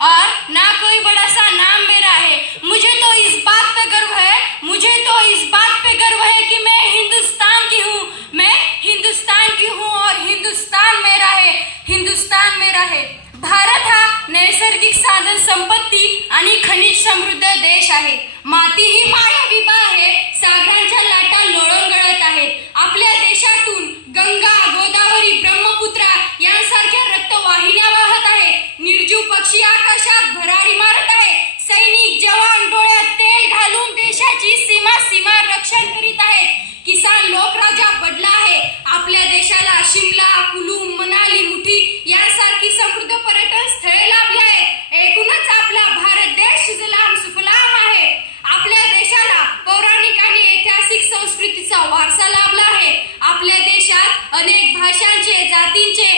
और ना कोई बड़ा सा नाम मेरा है। मुझे तो इस बात पे गर्व है, मुझे तो इस बात पे गर्व है कि मैं हिंदुस्तान की हूँ, मैं हिंदुस्तान की हूँ और हिंदुस्तान मेरा है, हिंदुस्तान मेरा है। भारत हा नैसर्गिक साधन संपत्ती आणि खनिज समृद्ध देश आहे। माती ही मायाविबा आहे, सागरांच्या लाटा लोळंगळत आहेत। आपल्या देशातून गंगा, गोदावरी, ब्रह्मपुत्रा यांसारख्या रक्तवाहिन्या वाहत आहेत। निर्जीव पक्षी आकाशात भरारी मारत आहेत। सैनिक जवान डोळ्यात तेल घालून देशाची सीमा रक्षण करीत आहेत। किसान लोकराजा बनला आहे। आपल्या देशाला शिमला, कुलू, मनाली, मुठी यांसारखी समृद्ध पर्यटन स्थळे लाभली आहेत। एकूणच आपला भारत देश सुजलाम सुफलाम आहे। आपल्या देशाला पौराणिक आणि ऐतिहासिक संस्कृतीचा वारसा लाभला आहे। आपल्या देशात अनेक भाषांचे, जातींचे,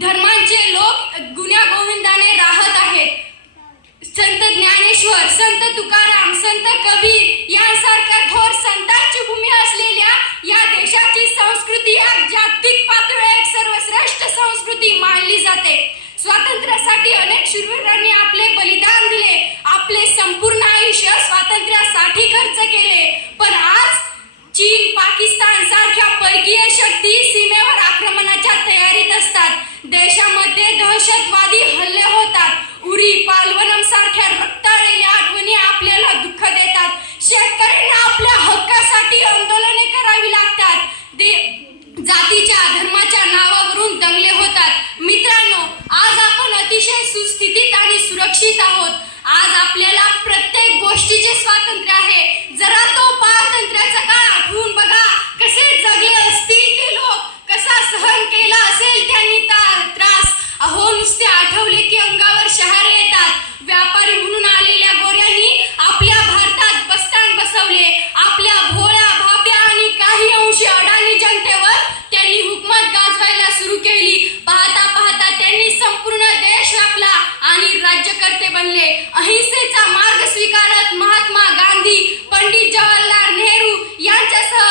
धर्मांचे लोक गुण्या गोविंदाने राहत आहेत। संत ज्ञानेश्वर, संत तुकाराम, संत कबीर यांसारख्या थोर संतांची भूमी असलेल्या या देशाची संस्कृती या जागतिक पातळीवर एक सर्वश्रेष्ठ संस्कृती मानली जाते। स्वातंत्र्यासाठी अनेक शूरवीरांनी आपले बलिदान दिले, आपले संपूर्ण आयुष्य स्वातंत्र्यासाठी खर्च केले। पण आज चीन, पाकिस्तान सारख्या परकीय शक्ती सीमेवर आक्रमणाच्या तयारीत असतात। देशामध्ये दहशतवादी हल्ले होतात। उरी, पालवनम सारख्या रक्ताळलेल्या आठवणी आपल्याला दुःख देतात। शेतकऱ्यांना आपल्या हक्कासाठी आंदोलने करावी लागतात। जातीच्या, धर्माच्या नावावरून दंगले होतात। मित्रांनो, आज आपण अतिशय सुस्थितीत आणि सुरक्षित आहोत। आज आपल्याला प्रत्येक गोष्टीचे स्वातंत्र्य आहे। जरा तो पारतंत्र्याचा काळ आठवून बघा, कसे जगले असतील ते लोक, कसा सहन केला असेल त्यांनी त्रास। अहो, नुसते आठवले की अंगावर शहारे येतात। व्यापारी म्हणून आलेल्या गोऱ्यांनी आपल्या भारतात बस्तान बसवले। आपल्या भोळ्या, भाब्या आणि काही अंशी अडाणी जनतेवर त्यांनी हुकूमत गाजवायला सुरू केली। पाहता पाहता त्यांनी संपूर्ण देश व्यापला आणि राज्यकर्ते बनले। अहिंसेचा मार्ग स्वीकारत महात्मा गांधी, पंडित जवाहरलाल नेहरू यांच्यासह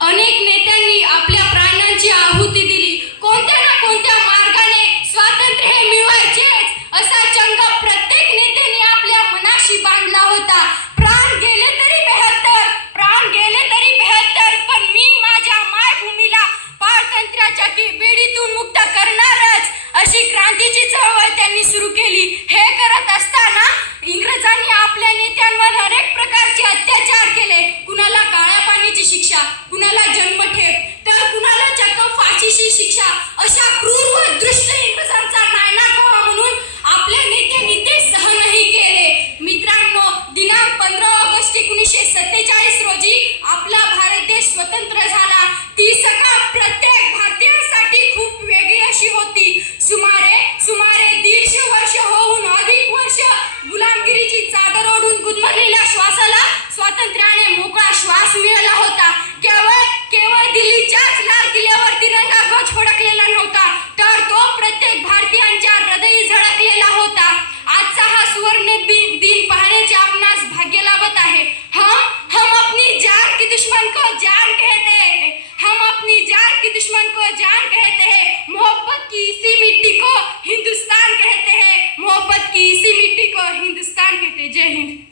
अनेक नेत्यांनी आपल्या प्राणांची आहुती दिली। कोणत्या ना कोणत्या मार्गाने स्वातंत्र्य हे मिळवायचेच असा चंग प्रत्येक नेत्याने आपल्या मनाशी बांधला होता। प्राण गेले तरी 72, प्राण गेले तरी 72, पण मी माझ्या मायभूमीला पारतंत्र्याच्या बेडीतून मुक्त करणारच, अशी क्रांतीची चळवळ त्यांनी सुरू केली। हे करत असताना इंग्रजांनी आपल्या नेत्यांवर अनेक प्रकारचे अत्याचार केले। कुणाला काळ्या पाण्याची शिक्षा, कुणाला जन्मठेप, तर कुणाला चक्क फाशीची शिक्षा। अशा क्रूर व दृष्ट इंग्रजांचा नायनाट व्हावा म्हणून आपल्या नेत्यांनी ते सहनही केले। मित्रांनो, दिनांक 15 ऑगस्ट 1947 रोजी आपला भारत देश स्वतंत्र झाला। ती सकाळ प्रत्येक भारतीयांसाठी खूप वेगळी अशी होती। सुमारे 150 वर्ष होऊन अधिक वर्ष गुलामगिरीची चादर ओढून गुदमरलेल्या श्वासाला स्वातंत्र्याने मोकळा श्वास मिळाला होता। केवळ दिल्लीच्याच लाल किल्ल्यावर तिरंगा ध्वज फडकलेला नव्हता, तर तो प्रत्येक भारतीयांच्या हृदयी झळकलेला होता। आजचा हा सुवर्ण दिन पाहण्याचे आपणास भाग्य लाभत आहे। हम अपनी जान की दुश्मन को जान कहते हैं, हम अपनी जान की दुश्मन को जान कहते हैं। मोहब्बत की इसी मिट्टी को हिंदुस्तान कहते हैं, मोहब्बत की इसी मिट्टी को हिंदुस्तान कहते हैं। जय हिंद।